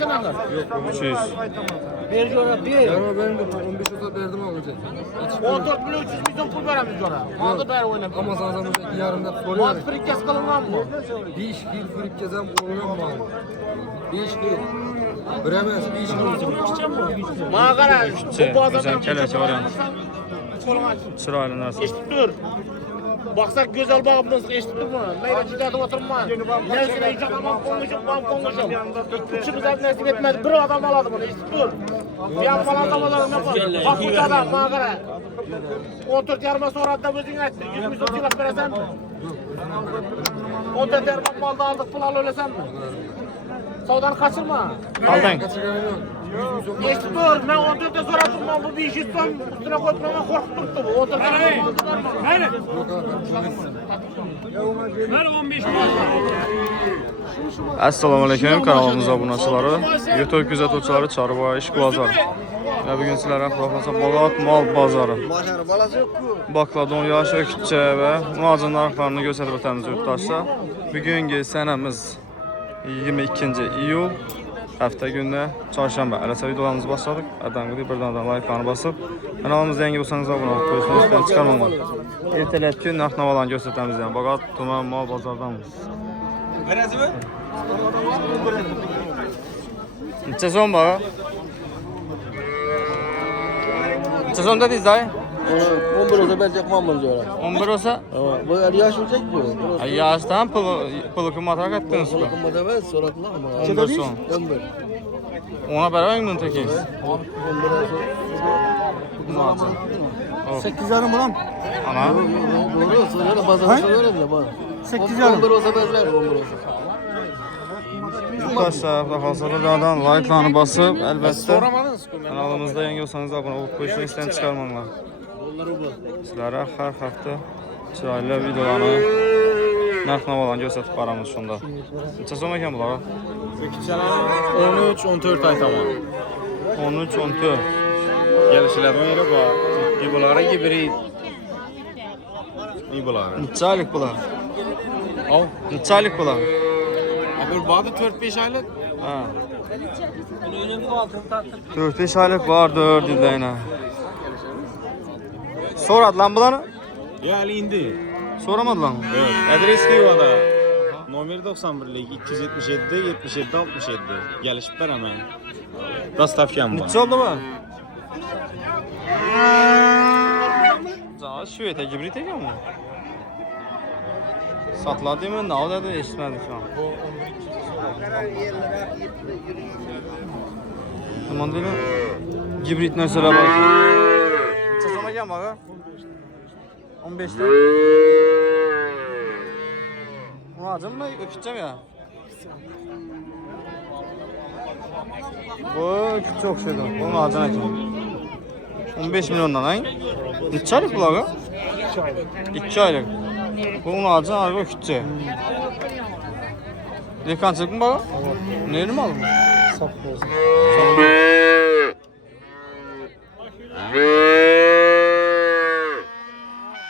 versene lan. Yok 300. Bir jora bir. Ben o benim de 15 oda verdim alacağım. 14 milyon 300 milyon pul veremiz jora. Aldı bari oynayıp. Ama sana zaman yarımda soruyor. Maz frik kes kalıngan mı? 5 yıl fırık gezem oynam mı? 5 yıl. Bilemez 5 yıl. Mağara. Güzel keleçe var yalnız. Çıraylı nasıl? Eşitip dur. Baksak güzel bağımdan sık eşitip dur bunu. Meyre ciddi oturma. Nesine hiç adamam konuşum. İçimiz hep nasip etmez. Bir adam aladı bunu eşitip dur. Bir adam alamalarım yapar. Bak bu adam mağara. 14 yarıma sonra da özün etti. 100 milyon silaf veresen mi? 14 yarıma malda aldık pul al öylesen mi? Savdan kaçırma. Aldın. Eşit dur. Ben 14'te sonra tutmam. Bu bir iş istem. Üstüne koyup bana korkup tuttu bu. 14 yarıma malda var mı? Ver 15 milyon. Assalomu alaykum kanalımıza obunachiları, YouTube kuzatuvchilari Chorva ish bozori. Va bugun sizlarga Xulofasa Bog'ot mol bozori. Baqladon yosh o'kitcha va muajin narxlarini ko'rsatib o'tamiz yurtdoshlar. Bugungi sanamiz 22-iyul hafta kuni chorshanba. Alasa videolarimizni boshladik. Adamga birdan like'larni bosib, kanalimizga yangi bo'lsangiz obuna bo'lib qo'yishingizni istab chiqarmanglar. Ertalabki narx-navolarni ko'rsatamiz ham. Bog'ot tuman mol bozoridamiz. Verasizmi? Necha so'm bor? Necha so'mda deysiz ay? 11 oda verecek mamur diyorlar. 11 olsa? Bu yaş olacak bu. Ay yaşdan pulu kımata kattınız mı? Bakımda ver soraklar mı? 11 so'm. 11. Ona beraber mi tekiz? 11 8 yarım buram. Ana? Doğru soruyorlar bazen soruyorlar da bana. 8 yarım. 11 olsa verler 11 olsa. Arkadaşlar da kalsada zaten like'larını basıp elbette kanalımızda yangi olsanız abone olup koyuşunu isten çıkarmanlar. Sizlere her hafta çıraylı videolarını narx-navolarni ko'rsatib boramiz shunda. Necha so'm ekan bular? 13-14 ay tamam. 13-14. Gelişiladimi yeri bor. Gibulara gibiri. Gibulara. Necha oylik bular? Al. Necha oylik bular? Bir bağda 4-5 aylık. Ha. 4-5 aylık vardır dediğine. Soradı lan bulanı? Ya Ali indi. Soramadı lan. Evet. Adres Kıyva'da. Nomer 91'lik 277 77 67. Gelişip ver hemen. Dastavkam var. Neçə oldu bu? Cağı Şveta gibrit ekan bu. Satıladı mı? Ne oldu? Eşitmedik şu an. Aman değil mi? Gibrit narsalar var. Neçə so'm ekan bağı? 15'te. Bunu acım mı? Öpeceğim ya. Bu çok şeydi. Bunu acına ekan. 15 milyondan ay. Neçə aylık bulağı? 2 aylık. Bunu acına araba öpeceğim. Dekançılık mı bağı? Neyini mi aldın? Sap olsun.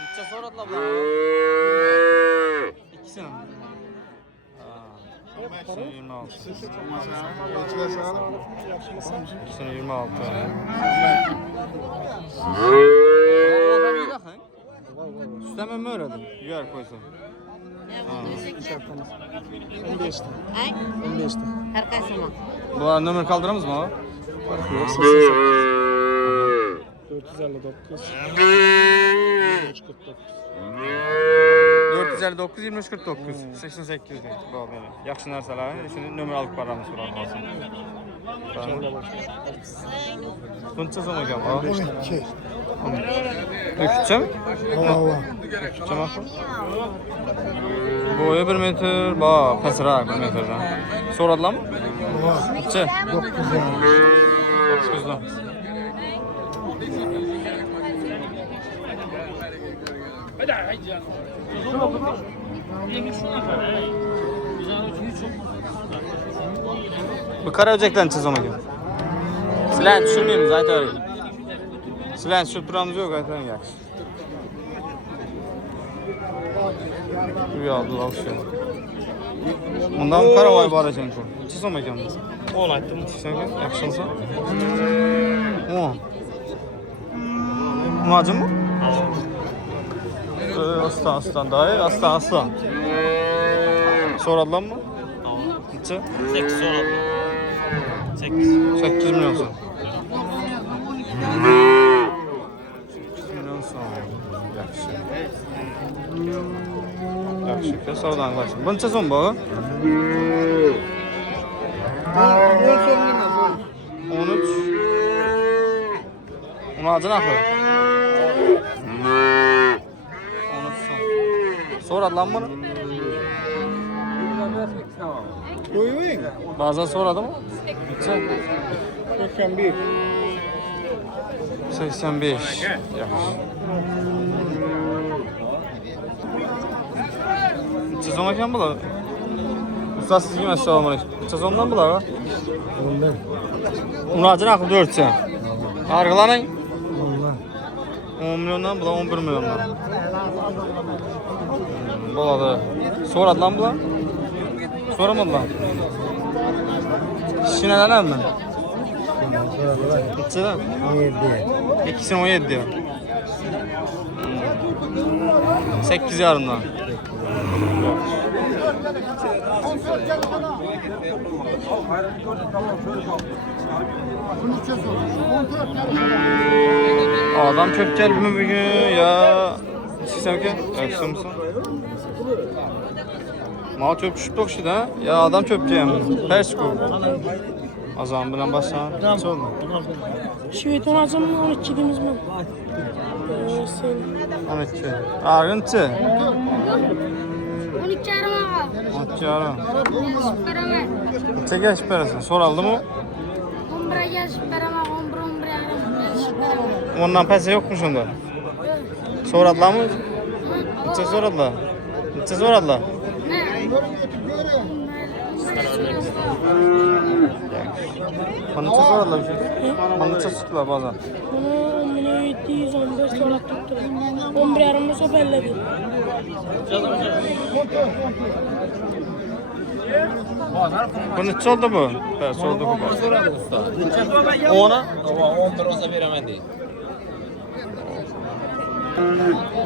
Neçə soradılar bulağı? İkisini mi? İkisini 26. İkisini 26. Sütəmə mi öyrədim? Yüər qoysun. 15'te. Ay, 15'te. arkadaşım. Bunlar nömür kaldıramız mı abi? 459. 459 2349 88 deyil. Bu belə. Yaxşı nərsələr, şimdi nömür alıb baramız bura qalsın. Bunca so'm ekan bu? 12. Ökütçe mi? Hava. Ökütçe mi? Boyu 1 metr, bak pasırak 1 metrden. Soradılar mı? Neçə? 9 yarım. 9'dan. Bu kara öcekten neçə so'm ekan? Sizlarni tushunmaymiz, aytavering. Sizlarni tushunib turamiz yo'q, aytavering yaxshi. Bu yoqda olsun. Bundan qaravoy bor ekan-ku. Necha so'm ekan bu? 10 aytdim. Sen yaxshimsan? 10. Macun mu? Aslan dayı, aslan. Soradılar mı? Neçə? 8 soradı. 8 milyon son. 8 milyon son. Yaxşı. Yaxşı ki, savdan qılarsın. Bu neçə son bu? 10 so'm emas. 13. Onun adı ne? 13 son. Soradılar mı bunu? Koyayım. Bazen soradı mı? Neçə? 81. 85. Yaxşı. Sezon ekan bular. Ustasız gibi assalomu alaykum. Sezondan bular ha? Ondan. Unacın akı 4 sen. Argılanay. Ondan. 10 milyondan bular 11 milyondan. Buladı. Soradılar bular? Soramadılar. Şineden mi? Neçədən? 17. İkisini 17 diyor. 8 yarımdan. Adam çok geldi mi bugün ya? Sen ki? Yakışır mısın? Ma çok şüphe yok da. Ya adam çok geldi. Pers ku. Azam bilen başla. Ne oldu? Şüvetin azamın 12 dediğimiz mi? Sen 12. Ağrıntı. 12 yarım ağa. 12 yarım. Süpereme. Neçə gəş verəsən? Soraldı mı? 11'e gel süpereme. 11 yarım. Süpereme. Ondan pəsə yoxmuş onda. Soradılar mı? Neçə soradılar? Neçə soradılar? Ne? Bana neçə soradılar bir şey? Bana neçə tutdular bazen? Bunu 715 dolar tuttu. 11 yarım olsa belli. Bu neçə oldu bu? Bəs oldu bu. Ona? 11 olsa veremem değil.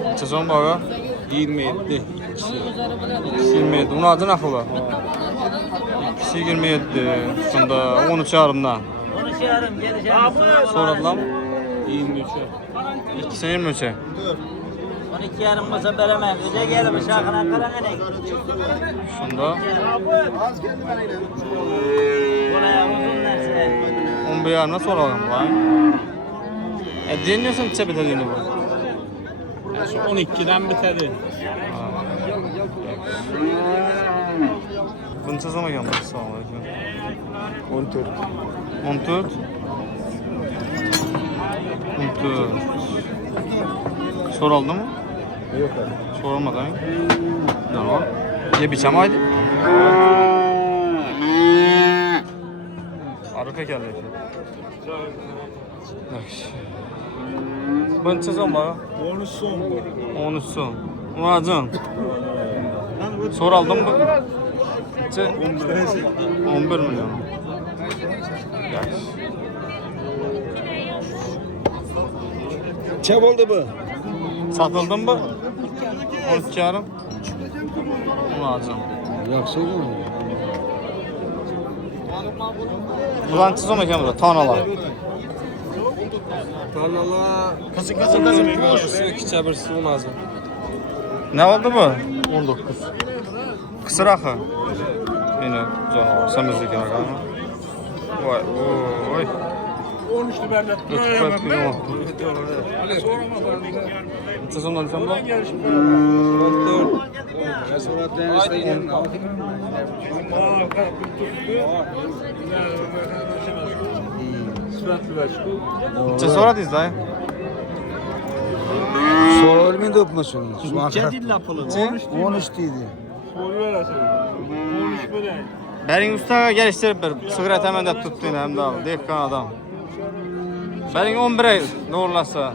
Neçə son bağa? 27. 27. Bunun adı nə xıla? 27. Sonra 13 yarımdan. 13 yarım geleceğim. Soradılar mı? 23'e. İkisi 23'e. 12 yarım olsa veremem. Öde gelmiş şarkına kalan ne? Şunda Buraya uzun nerse. 11 yarımdan soralım. Vay. Deniyorsun neçə bitə deni bu? Şu 12'den bitedi. Bu neçə zaman gəldi? Assalamu alaykum. 14. 14. 14. Soruldu mu? Yok abi. Sorulmadı mı? Ne var? Ye biçem aydı. Arka geldi. Yaxşı. Bu neçə zaman var? 13 son. 13 son. Muacın. Soruldu mu? Neçə? 11 milyon. Yaxşı. Çap oldu bu. Satıldı mı? 12 yarım. Muacın. Yaxşı oldu. Ulan çiz onu burada, tanalar. Tarlala. Birisi birisi olmaz. Ne oldu bu? 19. Kısır akı. Yine canavar, semizlik yana kalma. Vay, oy. 13'lü berde. Ötüp bir Çiz ondan sen bu? Çiz oradayız dayı. Sorulmayı da öpmesin. Cedil lapılı. 13 deydi. Berin ustağa geliştirip bir sigaret hemen de tuttuğun hem de al. Dekkan adam. Berin 11'e ne olursa.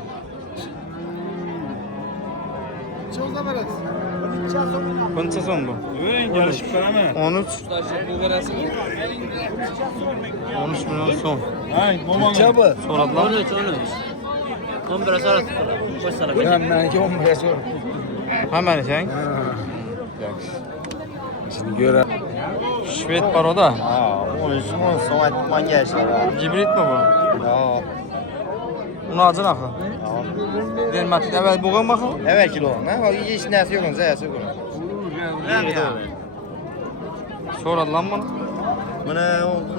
Buncha so'm bu. Gelişip veremem. 13. 13 milyon so'm. Ay, babam. Çabuk. So'radilar. 13. 11'e sonra tuttular. Boş sana. Menki 15 so'm. Hammani sen. Şimdi göre. Shved paroda. Ha, 13 milyon so'm aytman gelişler. Gibridmi bu? Ya. Uni acı naxı. Verməkdə əvvəl boğan baxın. Evet kilo. Ne? O hiç nesi yok. Zeyası yok. So'radilar bunu. Bunu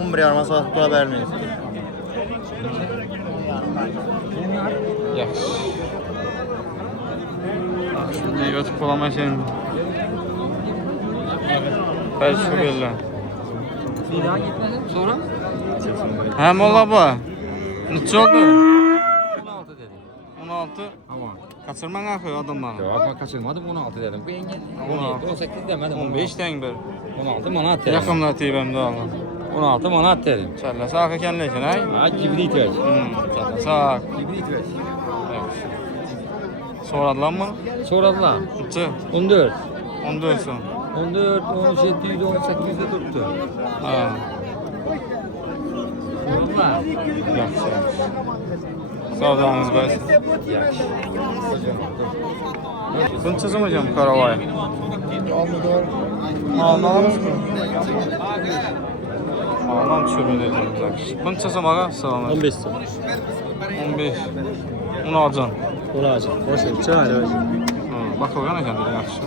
11 yarıma saat tuta vermeyiz. Yaxşı. Şimdi ötüb qolaman sen. Bəli şu belli. Sonra? Hə molla bu. Neçə oldu? 16. Tamam. Kaçırman axı adamları. Yok ben kaçırmadım 16 dedim. Bu yenge 17 18 demedim. 15 den bir. 16 manat dedim. Yaxımla teybimdə Allah. 16 manat dedim. Çəlləsə axı kənləysən ay. Ha kibrit ver. Çəlləsə. Kibrit ver. Soradılar mı? Soradılar. Neçə? 14. 14 son. 14, 17, 18 de tuttu. Ha. Soradılar. Yaxşı. Savdanız bəs. Buncha so'm hocam Karavay. Almadınız mı? Almam çürüdü dedim. Buncha so'm ağa? Sağ olun. 15 so'm. 15. Uni alacaksın. Onu alacağım. Boş ver. Çağır. Bak oğlan ekan yaxshi.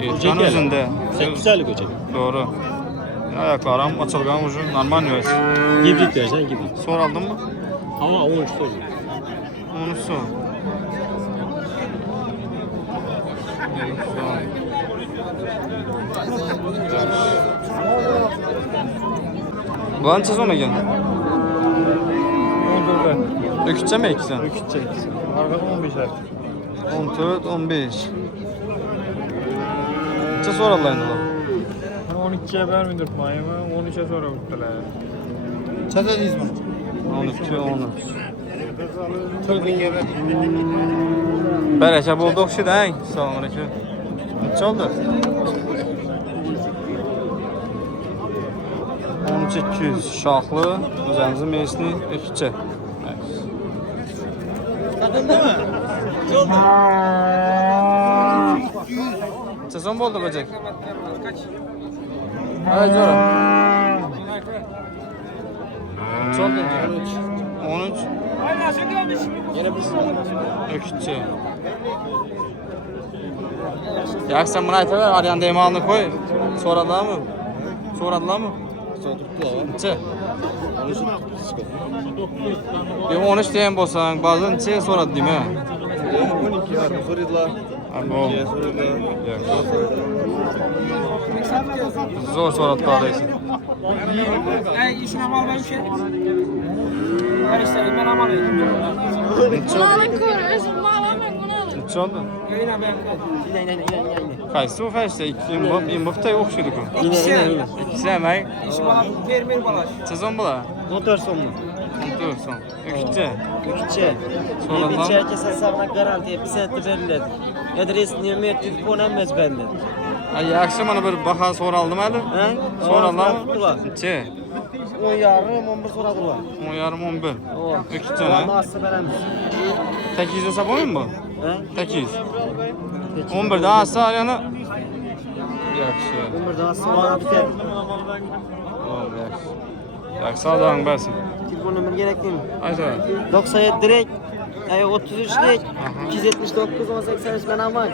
Etgan o'zinde. 8 aylık öcek. Doğru. Ayaklarım açılgan ucu normal yok. Hibrit vereceksin hibrit. Soraldın mı? Ama 13 so'm. Onu sor. Qancha so'm ekan? 14. Ökütçe mi eksen? Ökütçe. Arkada 15 aylık. 14, 15. Neçə soradılar indi ular? 12'ye vermedir payımı, 13'e sonra bittiler. Çadırız mı? 12, 13. Bərəkə buldu oxşudu hə? Salam aleyküm. Neçə oldu? 13.200 şaxlı, özəmizin meclisini ökütçe. Kadındı mı? Çok. Sezon oldu böcek. Hadi canım. Çok oldu. 13. Yine bir Ökütçe. Ya sen buna ayta ver, arayanda yemeğini koy. Soradılar mı? Soradılar mı? Neçə? 13 deyən bolsan, bazı neçəyə soradı deyim hə? 12 yarım soruyorlar. Abo. Soruyorlar. Zor soradılar deyəsən. İşine mal ben şey. Ben istedim ben aman edeyim. Neçə Bunu alın koyun. Mal alın bunu alın. Neçə oldu? Yine ben yine. Qaysı bu fərşdə? İmbıqda oxşuydu ku. İkisi. İkisi əmək. İşi bana vermir balaş. Sezon bula. 14 so'm. 14 son. Ökütçe. Ökütçe. Soradılar mı? Ökütçe herkes hesabına garantiye bir senette verildi. Adresini yemeğe telefon emmez bende. Ay yaxşı mana bir baha soraldım hələ. He? Soradılar mı? Neçə? 10 yarım 11 soradılar. 10 yarım 11. O. Ökütçe nə? Nasıl veremez? 8 hesab olmayın bu? He? 8. 11 daha asa yani. Yaxşı. 11 daha sonra biter. Oldu yaxşı. Yaxşı sağdan bəsin. Telefon numara gerekli mi? Ayta. 97 direkt. 33'lik 279 183 ben aman.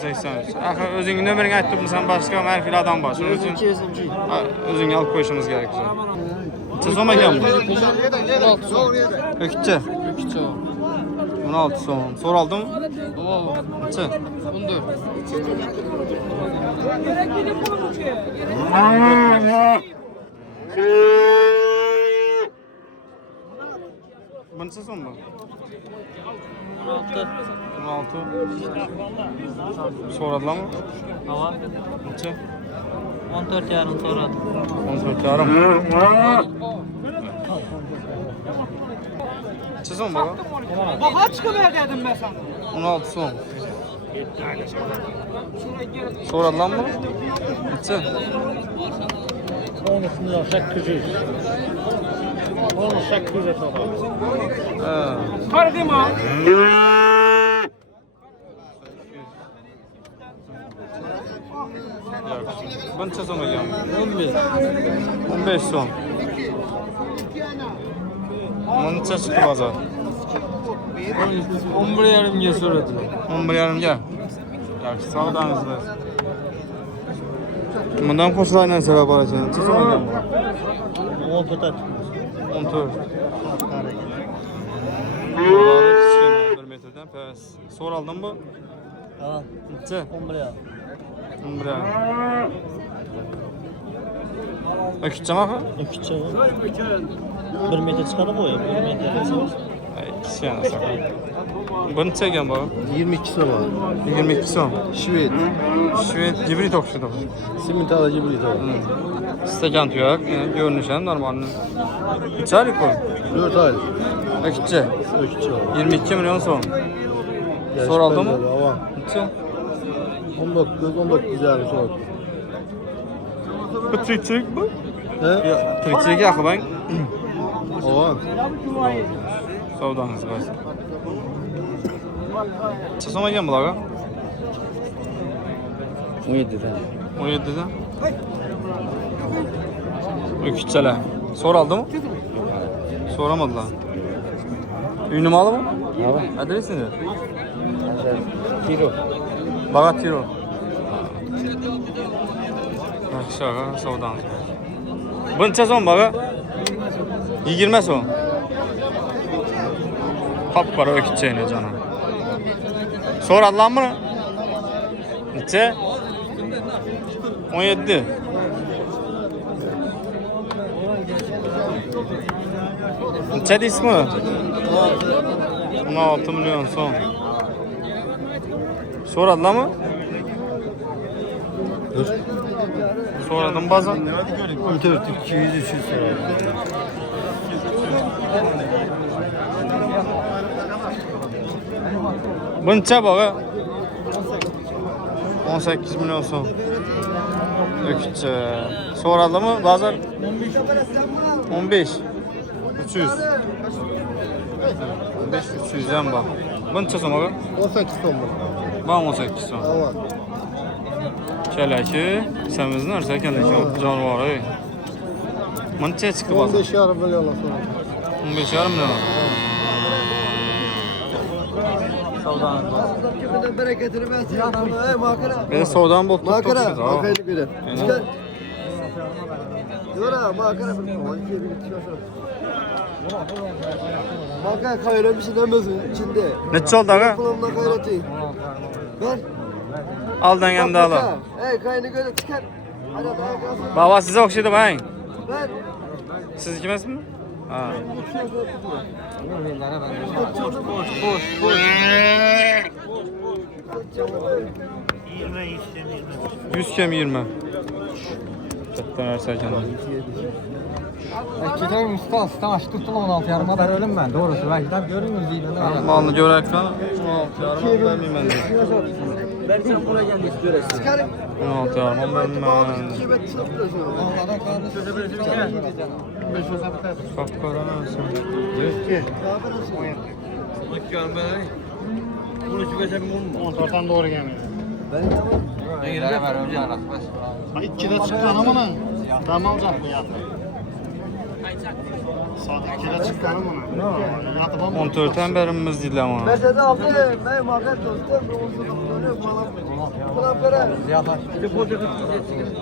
83. Axı özünün nömrəni aytdımsan başqa mərfil adam var. Şunun üçün Özümki. özünü alıp koyuşunuz gerek bizə. Sezon ekan bu. 16 son. Ökütçe. Ökütçe. 16 son. Soraldın mı? Oo. Neçə? 14. Bu neçə son bu? 16. 16. Soradılar mı? Hava. Neçə? 14 yarım sonra. 14 yarım. Neçə son bu? Bak çıkıver dedim ben sana. 16 son. Soradılar mı? Neçe? 800. 1800'e sorar. Farkı mı? Buncha so'm ekan. 15 so'm. Buncha chiqdi bozor. 11,5 ga so'radilar. 11,5 ga. Yaxshi, savdomiz bor. Bundan qo'shilgan narsalar bor ekan. Necha so'm ekan bu? 14. 14. Buları kichkina 1 metrdan past. So'raldim bu? Ha, Necha? 11. 11. Ökütçem axı? Küçük. 1 metre çıkanı bu ya. 1 metre. Kichkina sakın. Bu necha ekan bu? 22 so'm. 22 so'm. Shved. Shved gibrid o'xshaydi. Simmental hibrid. Stakan tuyak, görünüş ham normal. Neçalik bu? 4 aylık. Ökütçe. Ökütçü var. 22 milyon so'm. So'raldi mı? Necha? 19 yarım so'm. Bu tirikchilik bu? He? Tirikchilik yaxshi bang. Ovan. Savdangiz bo'lsin. Necha so'm ekan bularga? 17'den. 17'den. Ökütçeler. So'raldi mı? So'ramadılar. Uy nimalı bu? Adresi ne? Kilo. Baga tiro. Yaxshi ağa, savdangiz bo'lsin. Bu necha so'm baga? 20 so'm. Qop-qora ökütçeyni canım. So'radilar mı? Necha? 17. Necha deysizmi? 16 milyon so'm. So'radilar mı? So'radim ba'zan. 14, 200, 300 so'radi. Bu necha baga? 18 milyon so'm. Ökütçe. So'radi mı ba'zan? 15. 300. 15 300 'dan bor. Bu necha so'm baga? 18 so'm. Ben 18 so'm. Ovan. Kelaki, semizni narsa kelaki jonivor ey. Muncha chiqdi ba'zan. 15 yarım milyon so'radi. 15,5 milyon. Kimden bereketini versin. Ey makara. Ben savdan bol Makara. tuttu. Makara göre. Aynen. Yora makara bir makara kayıran bir şey demezsin içinde. Neçe oldu aga? Kulağımda kayratayım. Ver. Aldan yanında al. Ey kayını göre çıkar. Hadi daha kalsın. Baba size okşaydı bayın. Ver. Siz ikimiz mi? Ha. Yüz kem 20. Çattan erserken. Geçen usta aç tuttum 16 yarıma da ölüm ben. Doğrusu belki de görünmüyor değil. Malını görekten 16 yarım vermeyeyim ben de. Bersen buraya geldi istiyorsun. Çıkarım. 16 yarım vermeyeyim ben de. Kibet çıkıyorsun. Onlardan kaldı sözü Kapkara nasıl? Bunu çıkacak mı? 14'ten doğru gelmiyor. Ne gider var önce arak. 2'de çıktı hanımına. Tamam olacak bu yatı. Saat 2'de çıktı hanımına. Yatı bamba. 14'ten berimiz değil ama. Mesela aldı. Ey makara dostum. Kulağım göre. Ziyaret.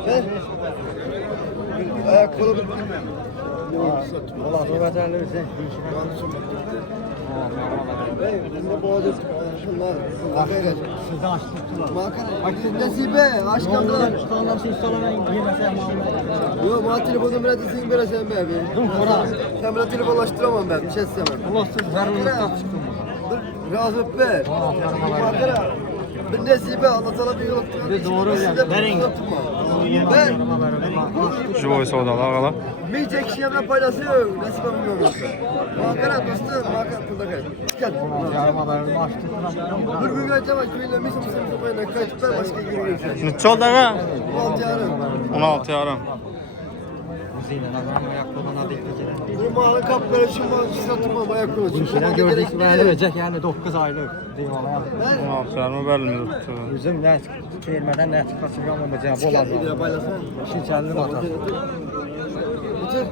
Ver. Ayak kolu bir. Allah rahmet eylesin. Bunda boğacağız. Şunlar. Makara. Sizden aç tuttular. Makara. Nesibe. Aşkımlar. Tutanlar siz salona girmese ama. Yok bana telefonu bile desin böyle sen be abi. Sen bile telefonlaştıramam ben. Bir şey istemem. Ulaşsız zarurluktan çıktım. Razı be. Makara. Bir nesibe anlatana bir yol. Bir doğru Siz de verin. unutma. Ben Jiboy savdalı ağalar. bir kişiye bile faydası yok. Nasip yapmıyorum. Makara dostum, makara pulda kay. Gel. Bir gün geçeceğim ama köyüyle misin payına kayıtlar başka gün geçeceğim. Neçə oldu ağa? 16 yarım. 16 yarım. Bu malın kapları şu mal satma bayak koyuyorsun. Şeyler gördük verilecek yani 9 aylık deyimler. 16 yarım verilmir. Üzüm ne kelmeden ne çıkması yapmayacağım bolar. Bir de paylaşsana. Şu çaldı batar. Bitir.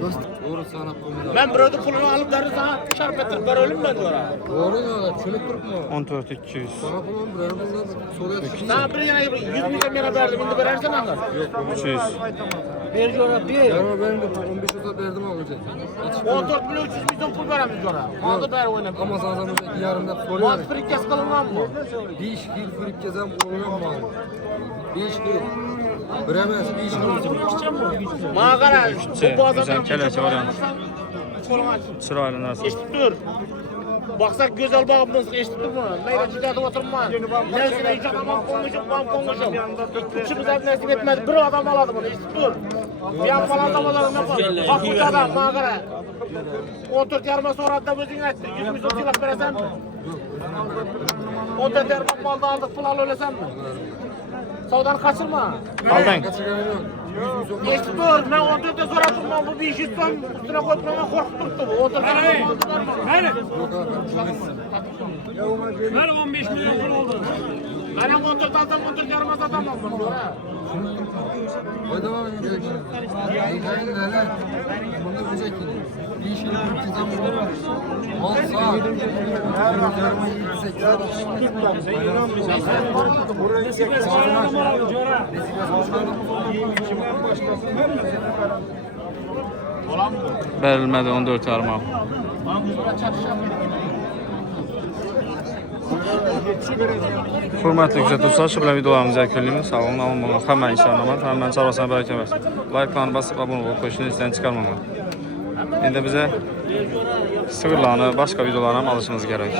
Dost Doğru sana konuda. Ben burada pulunu alıp derdi sana çarp ettirip ver ölüm ben sonra. Doğru ya, çölük durup mu? 14 200. Sana kulağım bırakırsan soruya düşün. Sana bir yana 100 milyon lira verdim, şimdi verersen anlar. 200. Bir cora bir. Yarın ben de 15 oda verdim alacak. 14 milyon 300 milyon pul veremiz cora. Aldı beri oynayıp. Ama sana zaman yarımda soruyor. Mat frik kes kılıngan mı? 5 yıl fırık gezem oluyor mu? 5 yıl. Biremez 5 yıl. Mağara. Bu Güzel kelesi var yalnız. Kolun aç. Çıraylı narsa. Eşitip dur. Baksak gözel bağımdınız, eşitip dur mu? Meyre ciddi oturma. Neyse icat aman konuşum. İçimiz hep nasip etmedi. Bir adam aladı bunu, eşitip dur. Bir yapmalar zamanlarını yapar. Bak bu adam, mağara. 14 yarıma sonra da özün etti. 100 milyon silap veresen mi? 14 yarıma malda aldık, pul al öylesen mi? Savdan kaçırma. Aldın. Geçti dur, ben 14'te sonra durmam, bu bir iş üstüne koyup bana korkutup durdu bu. 14 yarıma malda var mı? Ver 15 milyon pul oldu. Ben 14 alsam 14 yarıma satamam bunu. O da var önceki. Hikayenin neler? Bunda önceki. 5 yıl fırık gezem oluyor. Mal sağ. Yarıma 28 Verilmedi 14 yarım al. Hürmetli gözətçilər, şu bilan videolarımızı yakınlayımız. Sağ olun, alın. Hemen inşallah var. Hemen çarasına bərəkət versin. Like-larını basıb abunə olub, qoşunu izləyən çıxarmamaq. İndi bizə sığırlarını, başqa videolarına alışınız gərək.